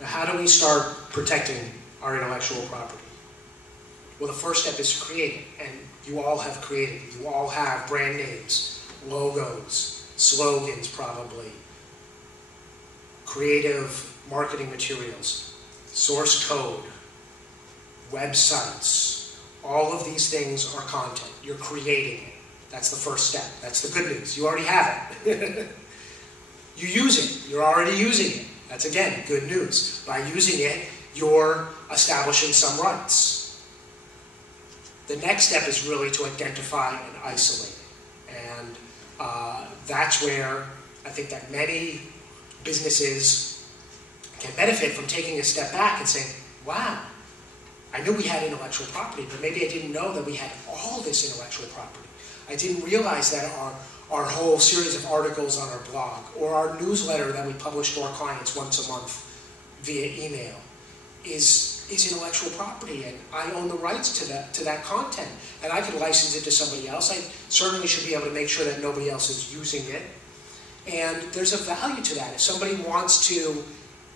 Now, how do we start protecting our intellectual property? Well, the first step is to create it, and you all have created it. You all have brand names, logos, slogans probably, creative marketing materials, source code, websites. All of these things are content. You're creating it. That's the first step. That's the good news. You already have it. You use it. You're already using it. That's, again, good news. By using it, you're establishing some rights. The next step is really to identify and isolate it. And that's where I think that many businesses can benefit from taking a step back and saying, wow, I knew we had intellectual property, but maybe I didn't know that we had all this intellectual property. I didn't realize that our whole series of articles on our blog, or our newsletter that we publish to our clients once a month via email, is intellectual property, and I own the rights to that content, and I can license it to somebody else. I certainly should be able to make sure that nobody else is using it, and there's a value to that. If somebody wants to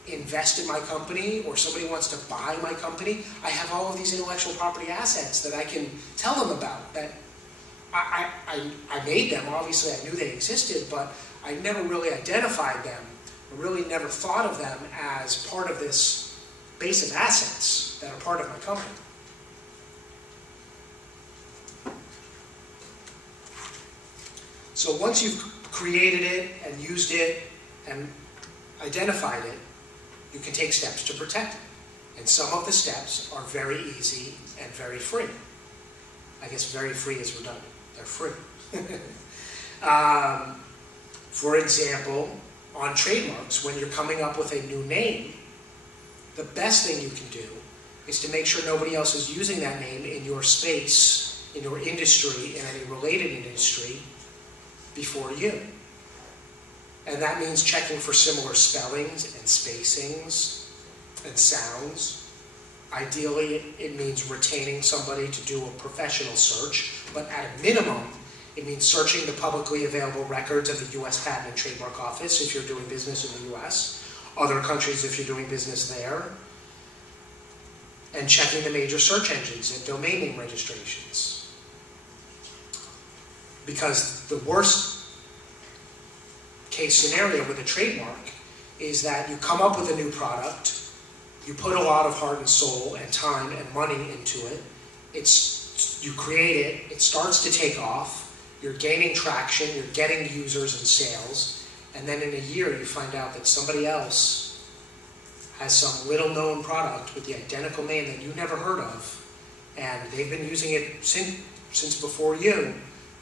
invest in my company, or somebody wants to buy my company, I have all of these intellectual property assets that I can tell them about, that I made them. Obviously I knew they existed, but I never really identified them. I really never thought of them as part of this base of assets that are part of my company. So once you've created it and used it and identified it, you can take steps to protect it. And some of the steps are very easy and very free. I guess very free is redundant. They're free. For example, on trademarks, when you're coming up with a new name, the best thing you can do is to make sure nobody else is using that name in your space, in your industry, in any related industry before you. And that means checking for similar spellings and spacings and sounds. Ideally, it means retaining somebody to do a professional search, but at a minimum, it means searching the publicly available records of the U.S. Patent and Trademark Office if you're doing business in the U.S., other countries if you're doing business there, and checking the major search engines and domain name registrations. Because the worst case scenario with a trademark is that you come up with a new product, you put a lot of heart and soul and time and money into it, you create it, it starts to take off, you're gaining traction, you're getting users and sales, and then in a year you find out that somebody else has some little known product with the identical name that you never heard of, and they've been using it since before you,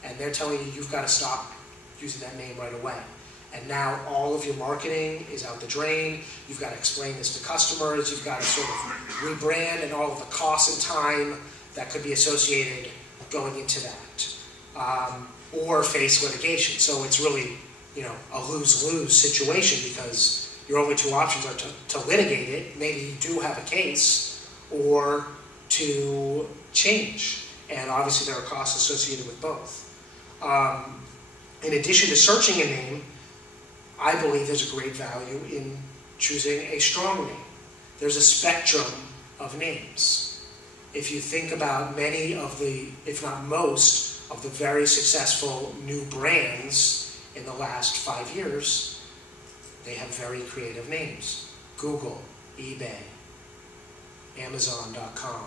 and they're telling you you've got to stop using that name right away. And now all of your marketing is out the drain. You've got to explain this to customers. You've got to sort of rebrand, and all of the costs and time that could be associated going into that. Or face litigation. So it's really, a lose-lose situation, because your only two options are to litigate it, maybe you do have a case, or to change. And obviously there are costs associated with both. In addition to searching a name, I believe there's a great value in choosing a strong name. There's a spectrum of names. If you think about many of the, if not most, of the very successful new brands in the last 5 years, they have very creative names. Google, eBay, Amazon.com,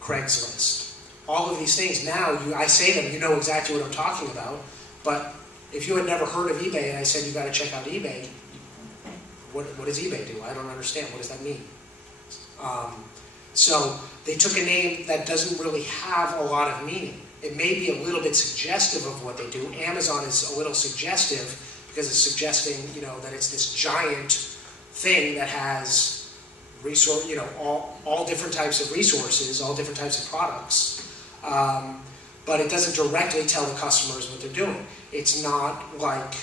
Craigslist. All of these things, now I say them, you know exactly what I'm talking about, but if you had never heard of eBay and I said you got to check out eBay, what does eBay do? I don't understand. What does that mean? So they took a name that doesn't really have a lot of meaning. It may be a little bit suggestive of what they do. Amazon is a little suggestive because it's suggesting, that it's this giant thing that has all different types of resources, all different types of products. But it doesn't directly tell the customers what they're doing. It's not like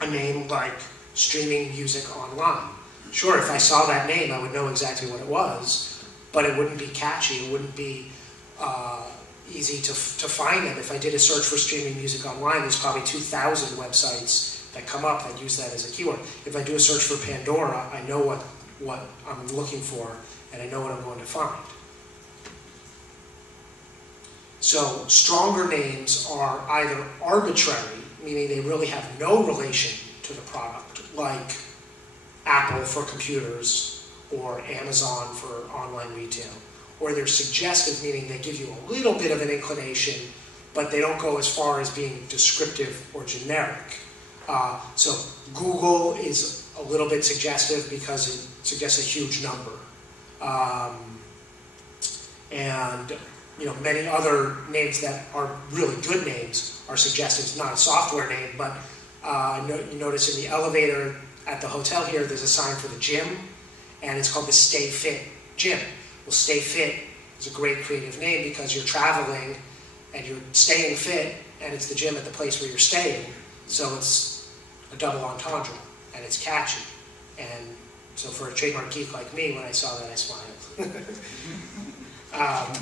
a name like streaming music online. Sure, if I saw that name, I would know exactly what it was, but it wouldn't be catchy, it wouldn't be easy to find them. If I did a search for streaming music online, there's probably 2,000 websites that come up that use that as a keyword. If I do a search for Pandora, I know what I'm looking for, and I know what I'm going to find. So stronger names are either arbitrary, meaning they really have no relation to the product, like Apple for computers or Amazon for online retail, or they're suggestive, meaning they give you a little bit of an inclination, but they don't go as far as being descriptive or generic. So Google is a little bit suggestive because it suggests a huge number. And many other names that are really good names are suggestive. It's not a software name, but you notice in the elevator at the hotel here, there's a sign for the gym, and it's called the Stay Fit Gym. Well, Stay Fit is a great creative name because you're traveling and you're staying fit, and it's the gym at the place where you're staying. So it's a double entendre, and it's catchy. And so for a trademark geek like me, when I saw that, I smiled.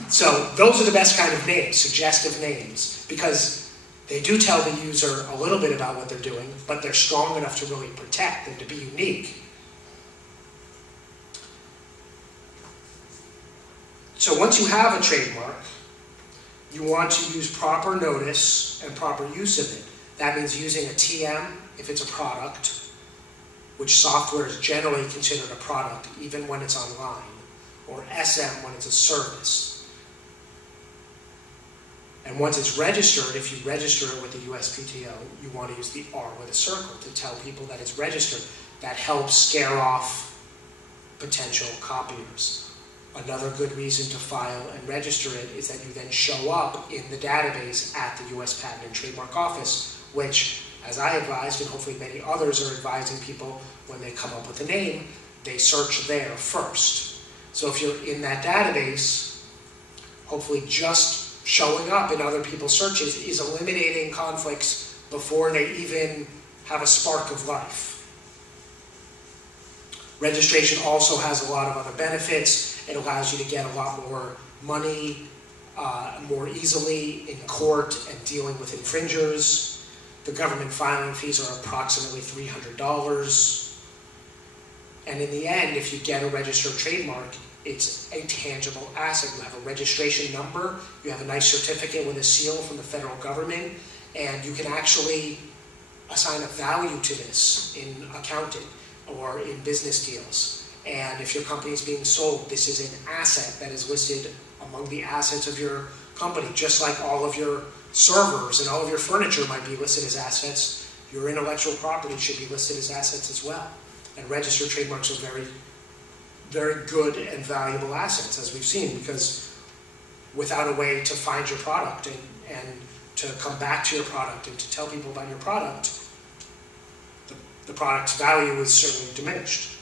So those are the best kind of names, suggestive names, because they do tell the user a little bit about what they're doing, but they're strong enough to really protect and to be unique. So once you have a trademark, you want to use proper notice and proper use of it. That means using a TM if it's a product, which software is generally considered a product even when it's online, or SM when it's a service. And once it's registered, if you register it with the USPTO, you want to use the R with a circle to tell people that it's registered. That helps scare off potential copiers. Another good reason to file and register it is that you then show up in the database at the US Patent and Trademark Office, which, as I advised, and hopefully many others are advising people when they come up with a name, they search there first. So if you're in that database, hopefully just showing up in other people's searches is eliminating conflicts before they even have a spark of life. Registration also has a lot of other benefits. It allows you to get a lot more money more easily in court and dealing with infringers. The government filing fees are approximately $300. And in the end, if you get a registered trademark, it's a tangible asset. You have a registration number, you have a nice certificate with a seal from the federal government, and you can actually assign a value to this in accounting or in business deals. And if your company is being sold, this is an asset that is listed among the assets of your company, just like all of your servers and all of your furniture might be listed as assets. Your intellectual property should be listed as assets as well. And registered trademarks are very, very good and valuable assets, as we've seen, because without a way to find your product and to come back to your product and to tell people about your product, the product's value is certainly diminished.